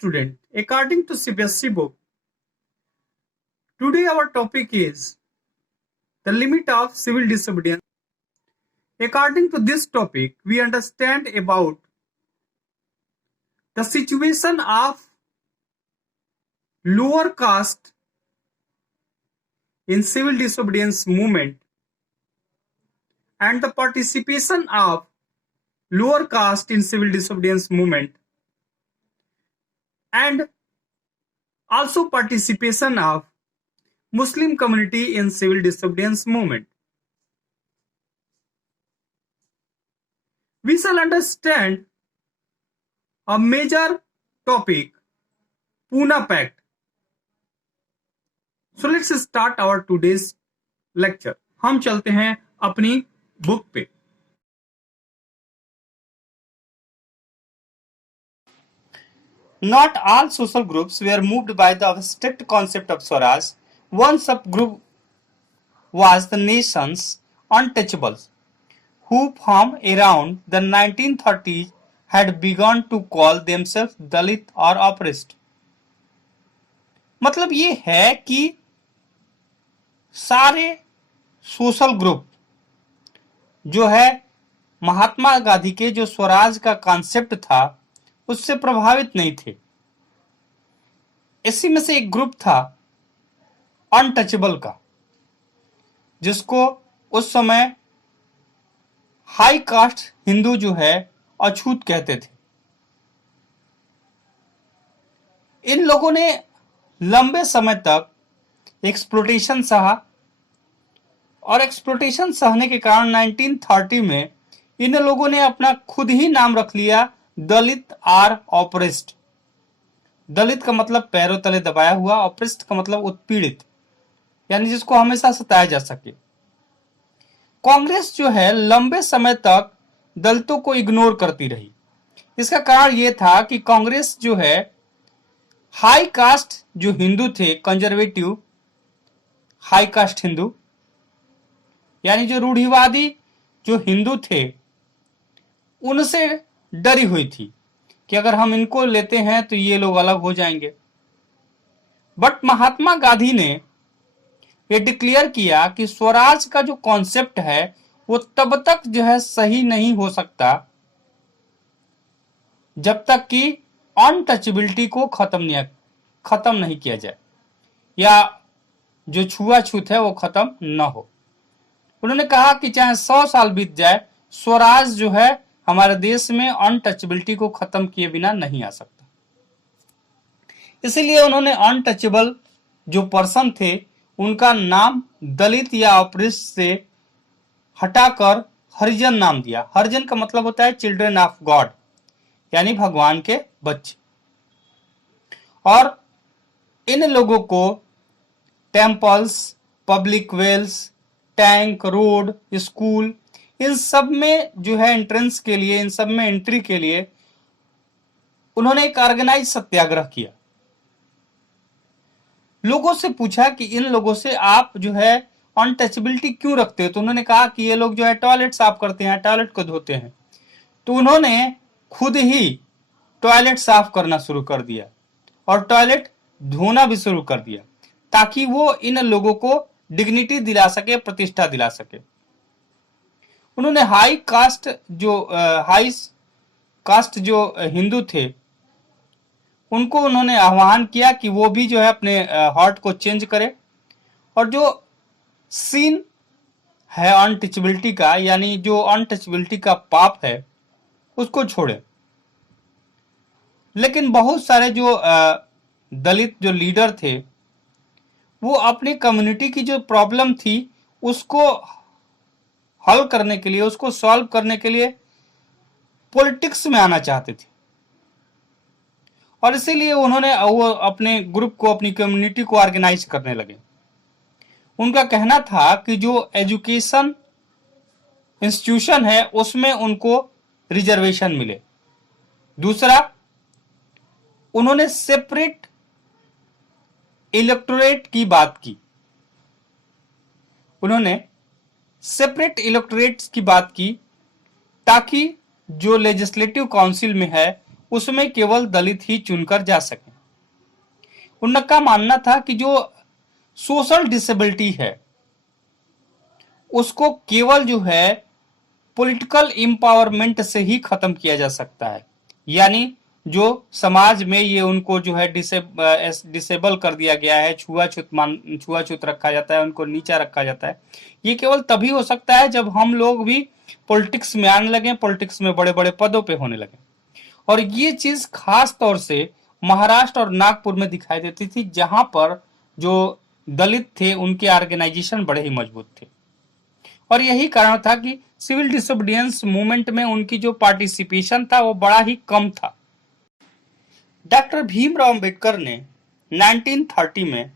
student, according to CBSE book, today our topic is the limit of civil disobedience. According to this topic, we understand about the situation of lower caste in civil disobedience movement and the participation of lower caste in civil disobedience movement and also participation of Muslim community in civil disobedience movement. We shall understand a major topic, Pune Pact. So let's start our today's lecture. हम चलते हैं अपनी book पे. Not all social groups were moved by the abstract concept of Swaraj. One subgroup was the nation's untouchables, who from around the 1930s had begun to call themselves Dalit or oppressed. मतलब ये है कि सारे social group जो है महात्मा गांधी के जो स्वराज का कॉन्सेप्ट था उससे प्रभावित नहीं थे. इसी में से एक ग्रुप था अनटचेबल का, जिसको उस समय हाई कास्ट हिंदू जो है अछूत कहते थे. इन लोगों ने लंबे समय तक एक्सप्लोटेशन सहा और एक्सप्लोटेशन सहने के कारण 1930 में इन लोगों ने अपना खुद ही नाम रख लिया दलित आर ऑपरेस्ट. दलित का मतलब पैरों तले दबाया हुआ, ऑपरेस्ट का मतलब उत्पीड़ित, यानी जिसको हमेशा सताया जा सके. कांग्रेस जो है लंबे समय तक दलितों को इग्नोर करती रही. इसका कारण यह था कि कांग्रेस जो है हाई कास्ट जो हिंदू थे, कंजर्वेटिव हाई कास्ट हिंदू, यानी जो रूढ़िवादी जो हिंदू थे, उनसे डरी हुई थी कि अगर हम इनको लेते हैं तो ये लोग अलग हो जाएंगे. बट महात्मा गांधी ने ये डिक्लेयर किया कि स्वराज का जो कॉन्सेप्ट है वो तब तक जो है सही नहीं हो सकता जब तक कि अनटचेबिलिटी को खत्म नहीं किया जाए या जो छुआछूत है वो खत्म न हो. उन्होंने कहा कि चाहे 100 साल बीत जाए, स्वराज जो है हमारे देश में अनटचेबिलिटी को खत्म किए बिना नहीं आ सकता. इसीलिए उन्होंने अनटचेबल जो पर्सन थे उनका नाम दलित या ऑपरेस्ट से हटाकर हरिजन नाम दिया. हरिजन का मतलब होता है चिल्ड्रन ऑफ गॉड, यानी भगवान के बच्चे. और इन लोगों को temples, public wells, tank, road, school, इन सब में जो है एंट्रेंस के लिए, इन सब में एंट्री के लिए उन्होंने एक ऑर्गेनाइज सत्याग्रह किया. लोगों से पूछा कि इन लोगों से आप जो है अनटचेबिलिटी क्यों रखते हो, तो उन्होंने कहा कि ये लोग जो है टॉयलेट साफ करते हैं, टॉयलेट को धोते हैं. तो उन्होंने खुद ही टॉयलेट साफ करना शुरू कर दिया और टॉयलेट धोना भी शुरू कर दिया ताकि वो इन लोगों को डिग्निटी दिला सके, प्रतिष्ठा दिला सके. उन्होंने हाई कास्ट जो हिंदू थे उनको उन्होंने आह्वान किया कि वो भी जो है अपने हार्ट को चेंज करे और जो सीन है अनटचेबिलिटी का, यानी जो अनटचेबिलिटी का पाप है, उसको छोड़े. लेकिन बहुत सारे जो दलित जो लीडर थे वो अपनी कम्युनिटी की जो प्रॉब्लम थी उसको हल करने के लिए, उसको सॉल्व करने के लिए पॉलिटिक्स में आना चाहते थे. और इसीलिए उन्होंने वो अपने ग्रुप को, अपनी कम्युनिटी को ऑर्गेनाइज करने लगे. उनका कहना था कि जो एजुकेशन इंस्टीट्यूशन है उसमें उनको रिजर्वेशन मिले. दूसरा, उन्होंने सेपरेट इलेक्टोरेट की बात की. उन्होंने सेपरेट इलेक्टोरेट्स की बात की ताकि जो लेजिस्लेटिव काउंसिल में है उसमें केवल दलित ही चुनकर जा सके। उनका मानना था कि जो सोशल डिसेबिलिटी है उसको केवल जो है पॉलिटिकल एम्पावरमेंट से ही खत्म किया जा सकता है, यानी जो समाज में ये उनको जो है डिसेबल कर दिया गया है, छुआछूत रखा जाता है, उनको नीचा रखा जाता है, ये केवल तभी हो सकता है जब हम लोग भी पॉलिटिक्स में आने लगे, पॉलिटिक्स में बड़े बड़े पदों पे होने लगे। और ये चीज खास तौर से महाराष्ट्र और नागपुर में दिखाई देती थी, जहां पर जो दलित थे उनके ऑर्गेनाइजेशन बड़े ही मजबूत थे। और यही कारण था कि सिविल डिसोबीडियंस मूवमेंट में उनकी जो पार्टिसिपेशन था वो बड़ा ही कम था। डॉक्टर भीमराव अंबेडकर ने 1930 में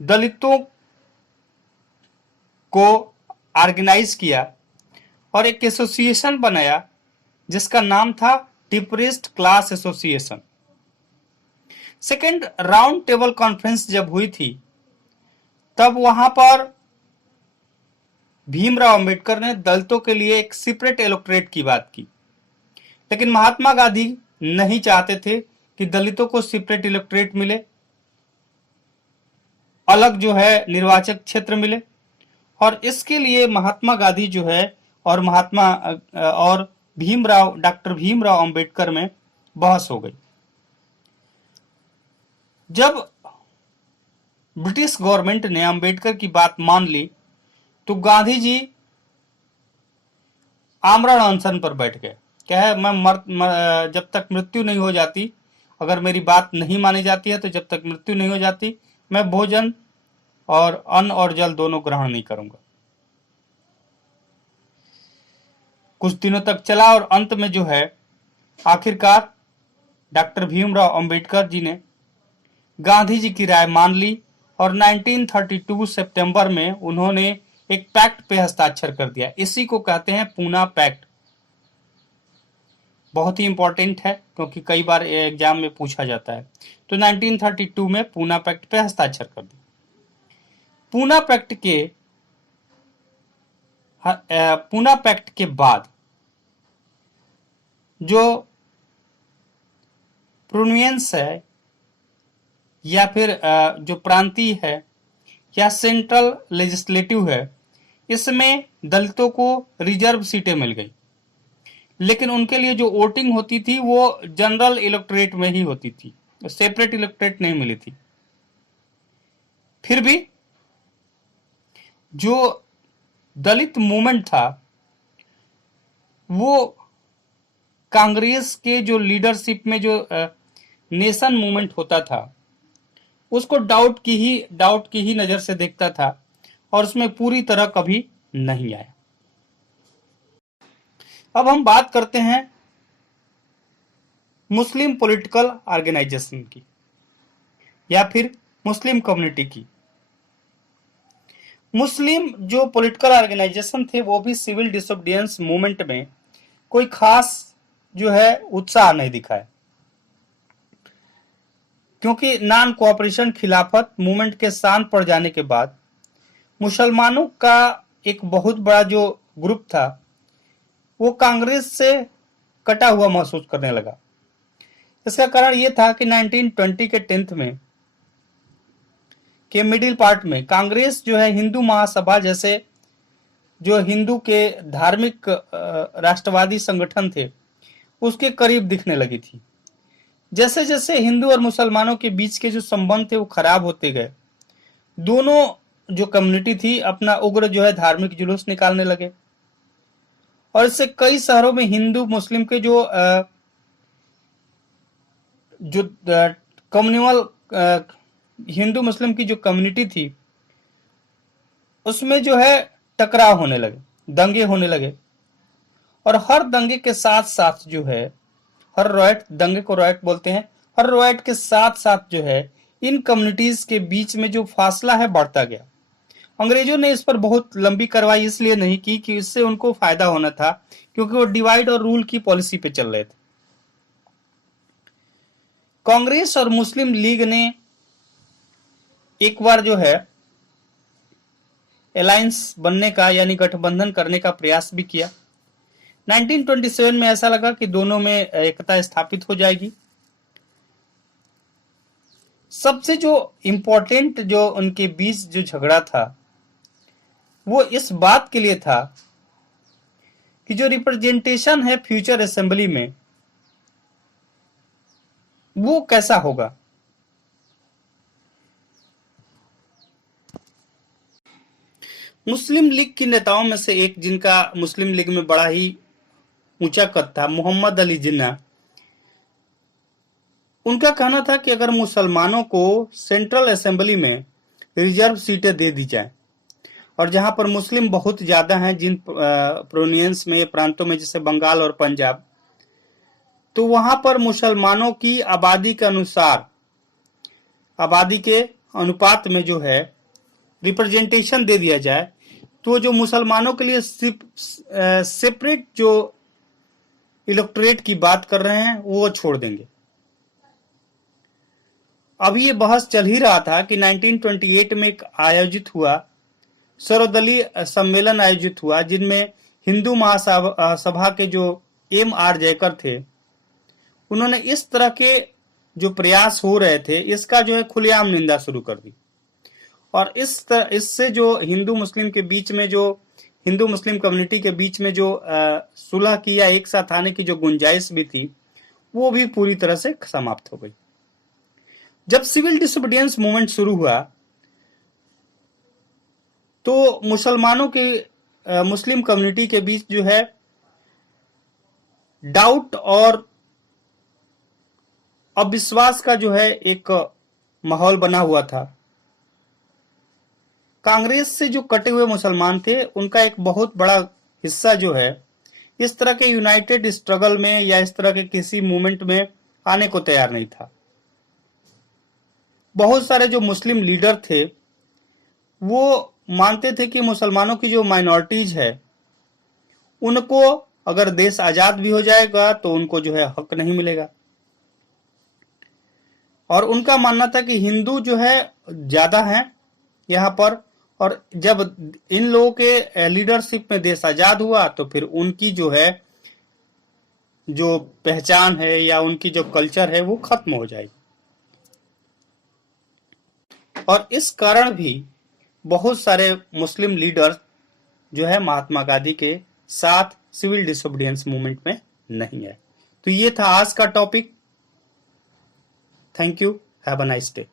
दलितों को ऑर्गेनाइज किया और एक एसोसिएशन बनाया जिसका नाम था depressed class association. Second round table conference जब हुई थी तब वहां पर भीमराव अंबेडकर ने दलितों के लिए एक सेपरेट इलेक्टोरेट की बात की, लेकिन महात्मा गांधी नहीं चाहते थे कि दलितों को सेपरेट इलेक्टोरेट मिले, अलग जो है निर्वाचक क्षेत्र मिले। और इसके लिए महात्मा गांधी जो है और डॉक्टर भीमराव अंबेडकर में बहस हो गई। जब ब्रिटिश गवर्नमेंट ने अंबेडकर की बात मान ली तो गांधी जी आमरण अनशन पर बैठ गए। क्या है, मैं जब तक मृत्यु नहीं हो जाती, अगर मेरी बात नहीं मानी जाती है तो जब तक मृत्यु नहीं हो जाती मैं भोजन और अन्न और जल दोनों ग्रहण नहीं करूंगा। कुछ दिनों तक चला और अंत में जो है आखिरकार डॉक्टर भीमराव अंबेडकर जी ने गांधी जी की राय मान ली और 1932 सितंबर में उन्होंने एक पैक्ट पे हस्ताक्षर कर दिया। इसी को कहते हैं पूना पैक्ट। बहुत ही इंपॉर्टेंट है क्योंकि कई बार एग्जाम में पूछा जाता है। तो 1932 में पूना पैक्ट पे हस्ताक्षर कर दिया। पूना पैक्ट के बाद जो प्रोविंस है या फिर जो प्रांतीय है या सेंट्रल लेजिस्लेटिव है, इसमें दलितों को रिजर्व सीटें मिल गई, लेकिन उनके लिए जो वोटिंग होती थी वो जनरल इलेक्टोरेट में ही होती थी, सेपरेट इलेक्टोरेट नहीं मिली थी। फिर भी जो दलित मूवमेंट था वो कांग्रेस के जो लीडरशिप में जो नेशन मूवमेंट होता था उसको डाउट की ही नजर से देखता था और उसमें पूरी तरह कभी नहीं आया। अब हम बात करते हैं मुस्लिम पॉलिटिकल ऑर्गेनाइजेशन की या फिर मुस्लिम कम्युनिटी की। मुस्लिम जो पॉलिटिकल ऑर्गेनाइजेशन थे वो भी सिविल डिसोबीडियंस मूवमेंट में कोई खास जो है उत्साह नहीं दिखाया, क्योंकि नॉन कोऑपरेशन खिलाफत मूवमेंट के शांत पड़ जाने के बाद मुसलमानों का एक बहुत बड़ा जो ग्रुप था वो कांग्रेस से कटा हुआ महसूस करने लगा। इसका कारण यह था कि 1920 के 10th में के मिडिल पार्ट में कांग्रेस जो है हिंदू महासभा जैसे जो हिंदू के धार्मिक राष्ट्रवादी संगठन थे उसके करीब दिखने लगी थी। जैसे जैसे हिंदू और मुसलमानों के बीच के जो संबंध थे वो खराब होते गए, दोनों जो कम्युनिटी थी अपना उग्र जो है धार्मिक जुलूस निकालने लगे और इससे कई शहरों में हिंदू मुस्लिम के जो कम्युनल हिंदू मुस्लिम की जो कम्युनिटी थी उसमें जो है टकराव होने लगे, दंगे होने लगे। और हर दंगे के साथ साथ जो है हर रॉयट, दंगे को रॉयट बोलते हैं, हर रॉयट के साथ साथ जो है इन कम्युनिटीज के बीच में जो फासला है बढ़ता गया। अंग्रेजों ने इस पर बहुत लंबी कार्रवाई इसलिए नहीं की कि इससे उनको फायदा होना था, क्योंकि वो डिवाइड और रूल की पॉलिसी पे चल रहे थे। कांग्रेस और मुस्लिम लीग ने एक बार जो है अलायंस बनने का यानी गठबंधन करने का प्रयास भी किया, 1927 में ऐसा लगा कि दोनों में एकता स्थापित हो जाएगी। सबसे जो इम्पोर्टेंट जो उनके बीच जो झगड़ा था वो इस बात के लिए था कि जो रिप्रेजेंटेशन है फ्यूचर असेंबली में वो कैसा होगा। मुस्लिम लीग के नेताओं में से एक, जिनका मुस्लिम लीग में बड़ा ही ऊंचा कद था, मोहम्मद अली जिन्ना, उनका कहना था कि अगर मुसलमानों को सेंट्रल असेंबली में रिजर्व सीटें दे दी जाए और जहां पर मुस्लिम बहुत ज्यादा हैं, जिन प्रोविंस में, प्रांतों में, जैसे बंगाल और पंजाब, तो वहां पर मुसलमानों की आबादी के अनुसार, आबादी के अनुपात में जो है रिप्रेजेंटेशन दे दिया जाए, तो जो मुसलमानों के लिए सेपरेट जो इलेक्टोरेट की बात कर रहे हैं वो छोड़ देंगे। अभी ये बहस चल ही रहा था कि 1928 में एक आयोजित हुआ सर्वदलीय सम्मेलन आयोजित हुआ, जिनमें हिंदू महासभा के जो M.R. जयकर थे, उन्होंने इस तरह के जो प्रयास हो रहे थे इसका जो है खुलेआम निंदा शुरू कर दी। और इससे जो हिंदू मुस्लिम के बीच में, जो हिंदू मुस्लिम कम्युनिटी के बीच में जो सुलह की या एक साथ आने की जो गुंजाइश भी थी वो भी पूरी तरह से समाप्त हो गई। जब सिविल डिसोबीडियंस मूवमेंट शुरू हुआ तो मुसलमानों के मुस्लिम कम्युनिटी के बीच जो है डाउट और अविश्वास का जो है एक माहौल बना हुआ था। कांग्रेस से जो कटे हुए मुसलमान थे उनका एक बहुत बड़ा हिस्सा जो है इस तरह के यूनाइटेड स्ट्रगल में या इस तरह के किसी मूवमेंट में आने को तैयार नहीं था। बहुत सारे जो मुस्लिम लीडर थे वो मानते थे कि मुसलमानों की जो माइनॉरिटीज है उनको अगर देश आजाद भी हो जाएगा तो उनको जो है हक नहीं मिलेगा। और उनका मानना था कि हिंदू जो है ज्यादा हैं यहाँ पर, और जब इन लोगों के लीडरशिप में देश आजाद हुआ तो फिर उनकी जो है जो पहचान है या उनकी जो कल्चर है वो खत्म हो जाएगी। और इस कारण भी बहुत सारे मुस्लिम लीडर्स जो है महात्मा गांधी के साथ सिविल डिसोबीडियंस मूवमेंट में नहीं है। तो ये था आज का topic. Thank you, have a nice day.